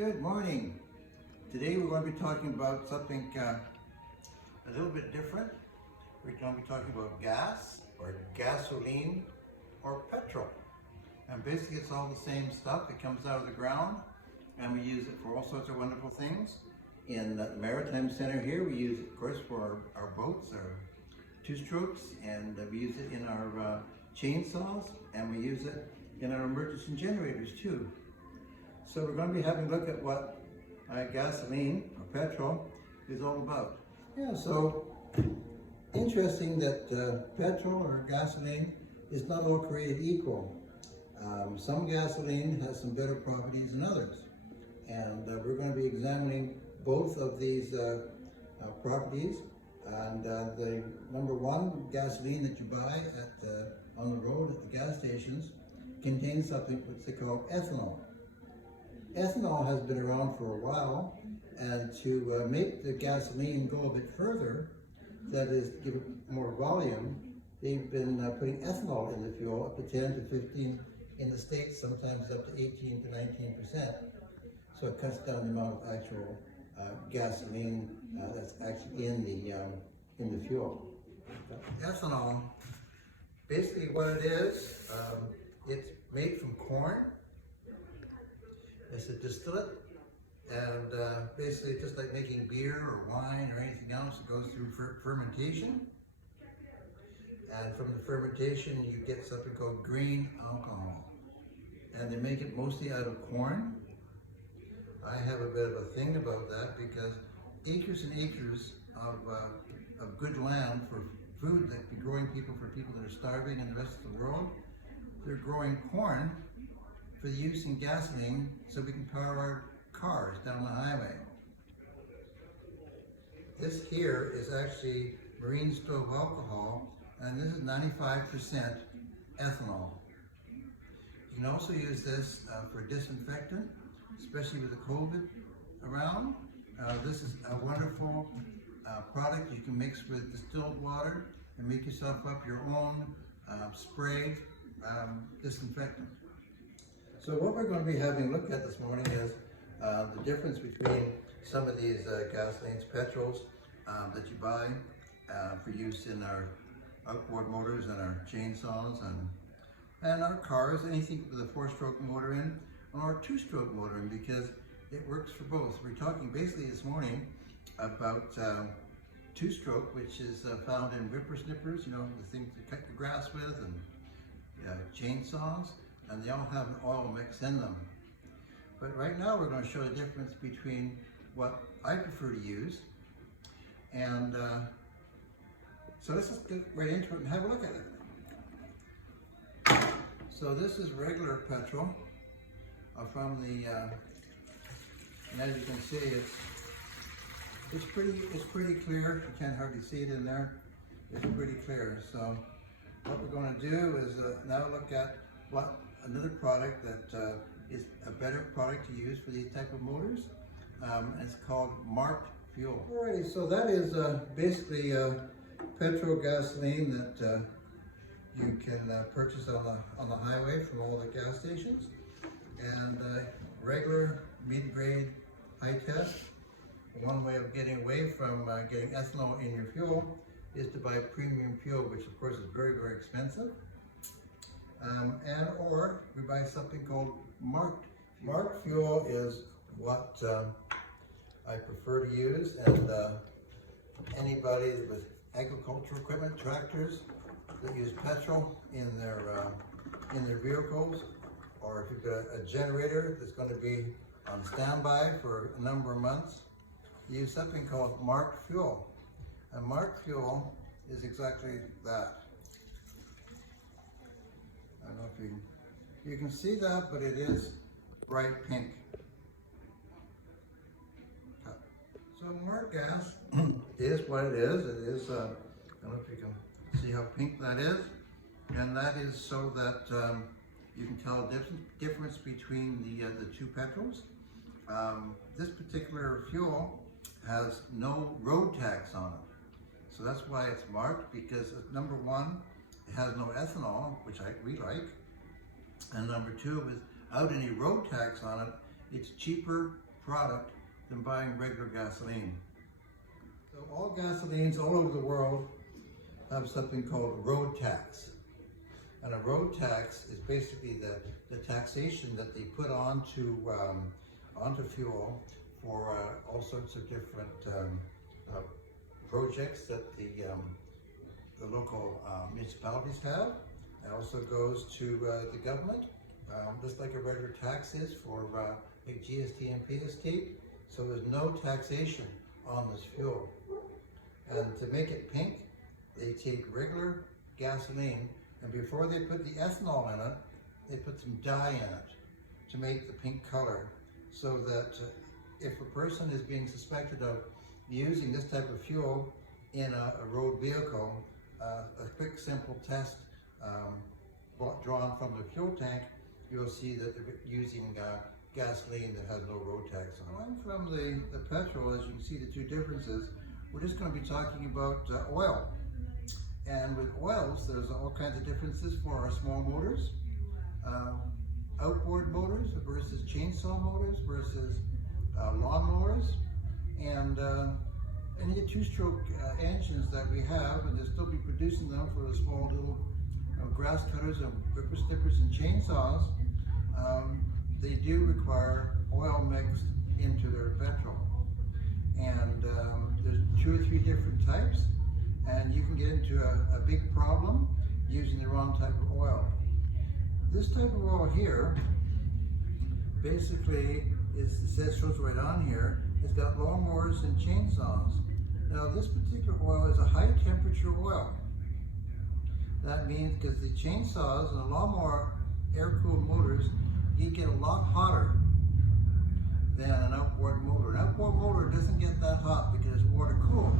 Good morning. Today we're going to be talking about something a little bit different. We're going to be talking about gas or gasoline or petrol. And basically it's all the same stuff. It comes out of the ground and we use it for all sorts of wonderful things. In the Maritime Center here we use it of course for our boats, our two-strokes, and we use it in our chainsaws, and we use it in our emergency generators too. So we're going to be having a look at what gasoline or petrol is all about. Yeah, so interesting that petrol or gasoline is not all created equal. Some gasoline has some better properties than others. And we're going to be examining both of these properties. And the number one gasoline that you buy on the road at the gas stations contains something which they call ethanol. Ethanol has been around for a while, and to make the gasoline go a bit further, that is, give it more volume, they've been putting ethanol in the fuel up to 10 to 15, in the States sometimes up to 18 to 19%. So it cuts down the amount of actual gasoline that's actually in the fuel. Ethanol, basically what it is, it's made from corn. It's a distillate, and basically just like making beer or wine or anything else, it goes through fermentation. And from the fermentation you get something called grain alcohol. And they make it mostly out of corn. I have a bit of a thing about that because acres and acres of good land for food that be growing for people that are starving in the rest of the world, they're growing corn for the use in gasoline so we can power our cars down the highway. This here is actually marine stove alcohol, and this is 95% ethanol. You can also use this for disinfectant, especially with the COVID around. This is a wonderful product you can mix with distilled water and make yourself up your own sprayed disinfectant. So what we're going to be having a look at this morning is the difference between some of these gasolines, petrols that you buy for use in our outboard motors and our chainsaws and our cars, anything with a four-stroke motor in or a two-stroke motor in, because it works for both. We're talking basically this morning about two-stroke, which is found in whippersnippers, you know, the things to cut the grass with, and chainsaws, and they all have an oil mix in them. But right now we're going to show the difference between what I prefer to use, and so let's just get right into it and have a look at it. So this is regular petrol from the, and as you can see, it's pretty clear. You can't hardly see it in there. It's pretty clear. So what we're going to do is now look at what another product that is a better product to use for these type of motors. And it's called marked fuel. Alrighty, so that is basically petrol gasoline that you can purchase on the highway from all the gas stations, and regular mid-grade high test. One way of getting away from getting ethanol in your fuel is to buy premium fuel, which of course is very, very expensive. Or we buy something called marked fuel. Marked fuel is what I prefer to use, and anybody with agricultural equipment, tractors that use petrol in their vehicles, or if you've got a generator that's going to be on standby for a number of months, you use something called marked fuel. And marked fuel is exactly that. I don't know if you can see that, but it is bright pink. So marked gas is what it is. It is, I don't know if you can see how pink that is. And that is so that you can tell the difference between the two petrols. This particular fuel has no road tax on it. So that's why it's marked, because number one, it has no ethanol, which we like. And number two, without any road tax on it, it's cheaper product than buying regular gasoline. So all gasolines all over the world have something called road tax. And a road tax is basically the taxation that they put onto fuel for all sorts of different projects that the local municipalities have. It also goes to the government, just like a regular tax is for like GST and PST. So there's no taxation on this fuel. And to make it pink, they take regular gasoline, and before they put the ethanol in it, they put some dye in it to make the pink color, so that if a person is being suspected of using this type of fuel in a road vehicle, a quick simple test drawn from the fuel tank, you'll see that they're using gasoline that has no road tax on it. And from the petrol, as you can see the two differences, we're just going to be talking about oil. And with oils, there's all kinds of differences for our small motors, outboard motors versus chainsaw motors versus lawnmowers, and any two-stroke engines that we have, and they'll still be producing them for the small little grass cutters and whipper snippers and chainsaws. They do require oil mixed into their petrol. And there's 2 or 3 different types, and you can get into a big problem using the wrong type of oil. This type of oil here basically shows right on here, it's got lawnmowers and chainsaws. Now this particular oil is a high temperature oil. That means because the chainsaws and the lawnmower air-cooled motors, you get a lot hotter than an outboard motor. An outboard motor doesn't get that hot because it's water cooled.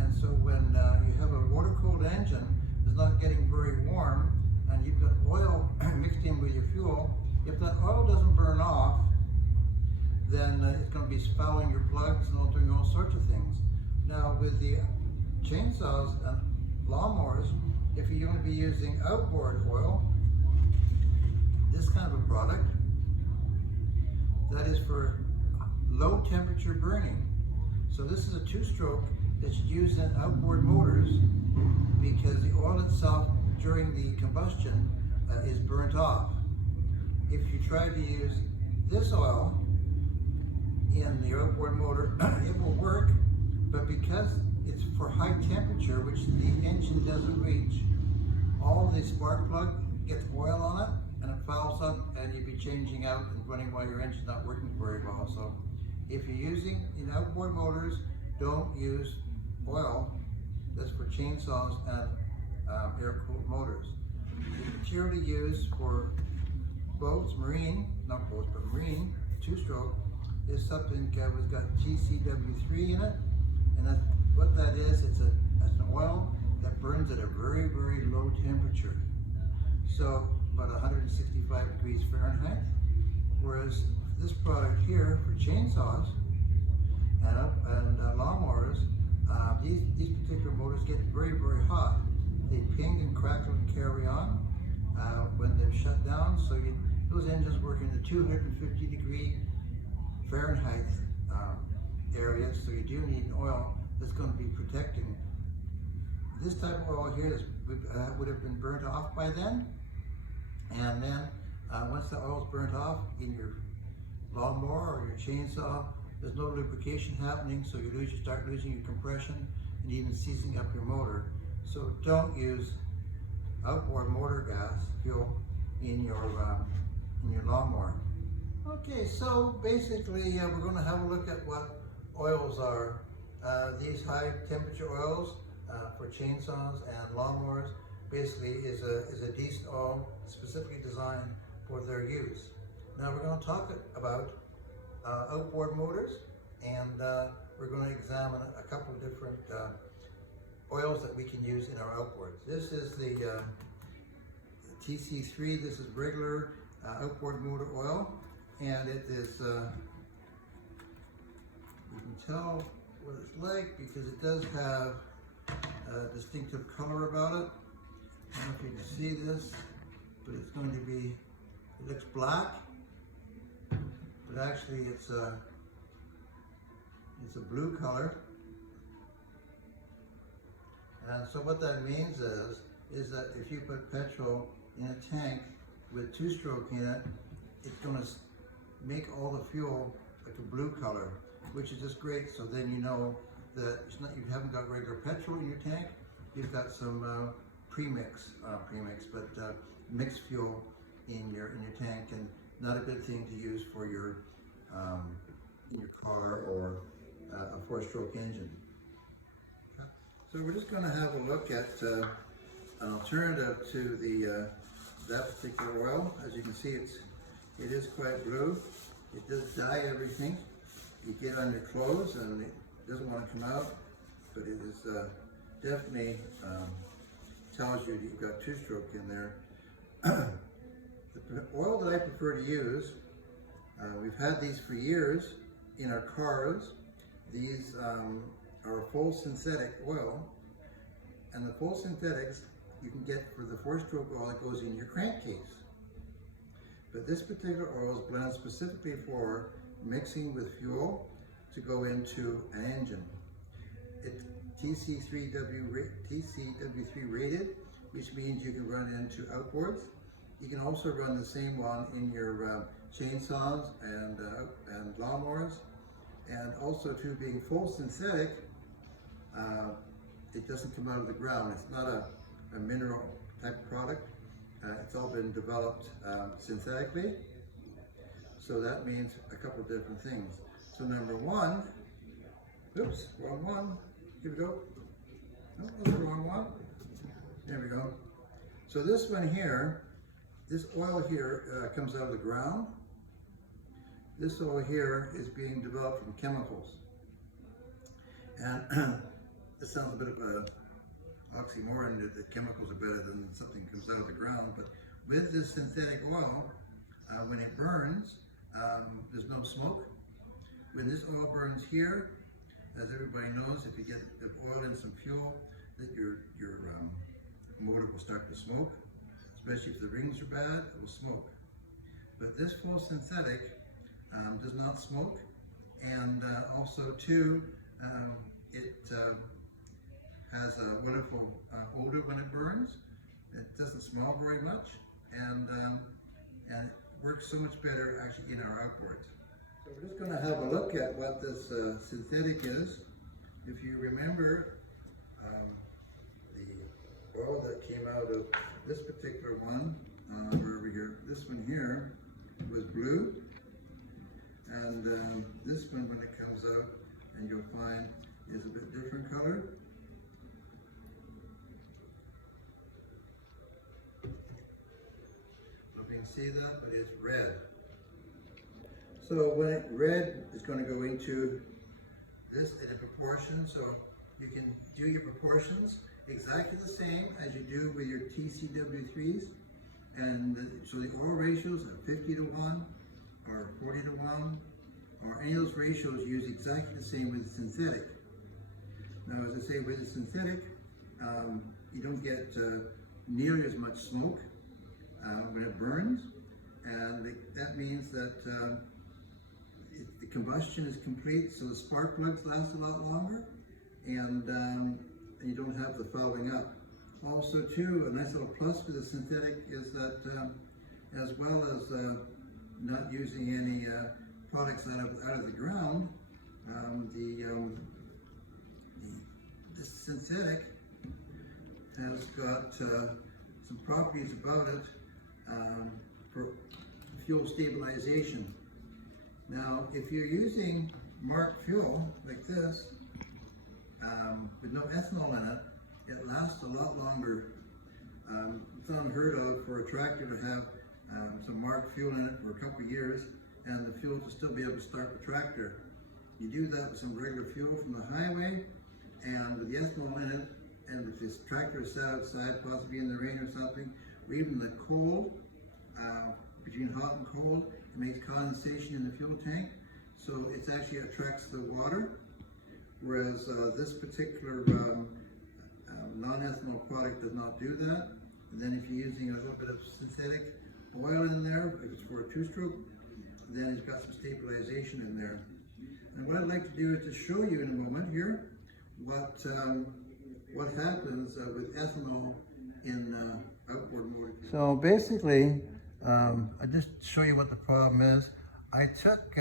And so when you have a water cooled engine that's not getting very warm, and you've got oil mixed in with your fuel, if that oil doesn't burn off, then it's going to be fouling your plugs and doing all sorts of things. Now with the chainsaws and lawnmowers, if you're going to be using outboard oil, this kind of a product, that is for low temperature burning. So this is a 2-stroke that's used in outboard motors because the oil itself during the combustion is burnt off. If you try to use this oil in the outboard motor, it will work, but because it's for high temperature, which the engine doesn't reach, all the spark plug gets oil on it, and it fouls up, and you'd be changing out and running while your engine's not working very well. So if you're using in outboard motors, don't use oil that's for chainsaws and air-cooled motors. The material to use for boats, not boats, but marine, 2-stroke, is something that's got TCW3 in it, and what that is, it's an oil that burns at a very, very low temperature. So about 165 degrees Fahrenheit, whereas this product here for chainsaws and lawnmowers, these particular motors get very, very hot. They ping and crackle and carry on when they're shut down. So those engines work in the 250 degree Fahrenheit area. So you do need an oil that's going to be protecting. This type of oil here would have been burnt off by then. And then once the oil's burnt off in your lawnmower or your chainsaw, there's no lubrication happening, so you start losing your compression and even seizing up your motor. So don't use outboard motor gas fuel in your lawnmower. Okay, so basically we're going to have a look at what oils are. These high temperature oils for chainsaws and lawnmowers basically is a decent oil specifically designed for their use. Now we're going to talk about outboard motors, and we're going to examine a couple of different oils that we can use in our outboards. This is the TC3. This is regular outboard motor oil, and it is, you can tell what it's like because it does have a distinctive color about it. I don't know if you can see this, but it's going to be, it looks black, but but actually it's a blue color. And so what that means is that if you put petrol in a tank with two-stroke in it, it's going to make all the fuel like a blue color, which is just great. So then you know that it's not, you haven't got regular petrol in your tank, you've got some mixed fuel in your tank, and not a good thing to use for your in your car or a four-stroke engine. Okay. So we're just going to have a look at an alternative to the that particular oil. As you can see, it is quite blue. It does dye everything. You get on your clothes and it doesn't want to come out, but it is definitely tells you that you've got two-stroke in there. The oil that I prefer to use, we've had these for years in our cars. These are a full synthetic oil, and the full synthetics you can get for the four-stroke oil that goes in your crankcase. But this particular oil is blended specifically for mixing with fuel to go into an engine. It's TC3W rated, which means you can run into outboards. You can also run the same one in your chainsaws and lawnmowers. And also too, being full synthetic, it doesn't come out of the ground. It's not a mineral type product. It's all been developed synthetically. So that means a couple of different things. So number one, oops, wrong one. Here we go. Oh, that's the wrong one. There we go. So this one here, this oil here comes out of the ground. This oil here is being developed from chemicals. And this sounds a bit of a oxymoron that the chemicals are better than something that comes out of the ground, but with this synthetic oil, when it burns, there's no smoke. When this oil burns here, as everybody knows, if you get the oil and some fuel, that your motor will start to smoke, especially if the rings are bad, it will smoke. But this full synthetic does not smoke, and also too, it has a wonderful odor when it burns. It doesn't smell very much, and it works so much better actually in our outboards. So we're just going to have a look at what this synthetic is. If you remember, the oil that came out of this particular one, where over here, this one here was blue, and this one, when it comes out, and you'll find is a bit different color. You can see that, but it's red. So when red is going to go into this in a proportion, so you can do your proportions exactly the same as you do with your TCW3s, and so the oil ratios are 50 to 1 or 40 to 1, or any of those ratios used exactly the same with the synthetic. Now, as I say, with the synthetic, you don't get nearly as much smoke when it burns, and that means that the combustion is complete, so the spark plugs last a lot longer, and you don't have the fouling up. Also too, a nice little plus with the synthetic is that as well as not using any products out of the ground, this synthetic has got some properties about it for fuel stabilization. Now, if you're using marked fuel like this, with no ethanol in it, it lasts a lot longer. It's unheard of for a tractor to have some marked fuel in it for a couple of years and the fuel to still be able to start the tractor. You do that with some regular fuel from the highway and with the ethanol in it, and if this tractor is sat outside, possibly in the rain or something, or even the cold, between hot and cold, it makes condensation in the fuel tank, so it actually attracts the water, whereas this particular non-ethanol product does not do that. And then if you're using a little bit of synthetic oil in there, if it's for a two-stroke, then it's got some stabilization in there. And what I'd like to do is to show you in a moment here what happens with ethanol in outboard motor. So basically, I just show you what the problem is. I took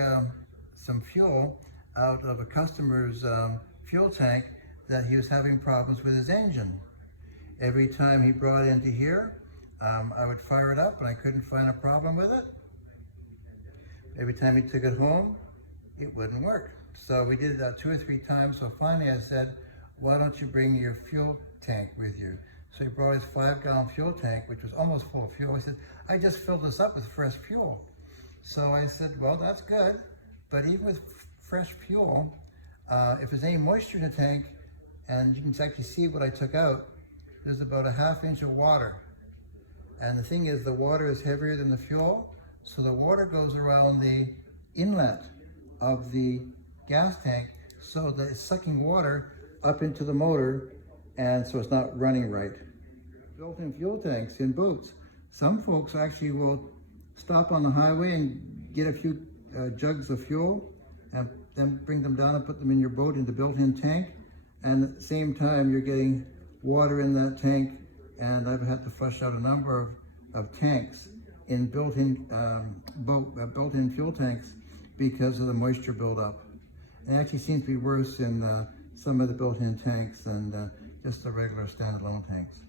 some fuel out of a customer's fuel tank that he was having problems with his engine. Every time he brought it into here, I would fire it up and I couldn't find a problem with it. Every time he took it home, it wouldn't work. So we did that 2 or 3 times. So finally I said, why don't you bring your fuel tank with you? So he brought his 5-gallon fuel tank, which was almost full of fuel. He said, I just filled this up with fresh fuel. So I said, well, that's good. But even with fresh fuel, if there's any moisture in the tank, and you can actually see what I took out, there's about a ½ inch of water. And the thing is, the water is heavier than the fuel, so the water goes around the inlet of the gas tank, so that it's sucking water up into the motor, and so it's not running right. Built-in fuel tanks in boats. Some folks actually will stop on the highway and get a few jugs of fuel, and then bring them down and put them in your boat in the built-in tank. And at the same time, you're getting water in that tank, and I've had to flush out a number of tanks in built-in built-in fuel tanks because of the moisture buildup. It actually seems to be worse in some of the built-in tanks than just the regular standalone tanks.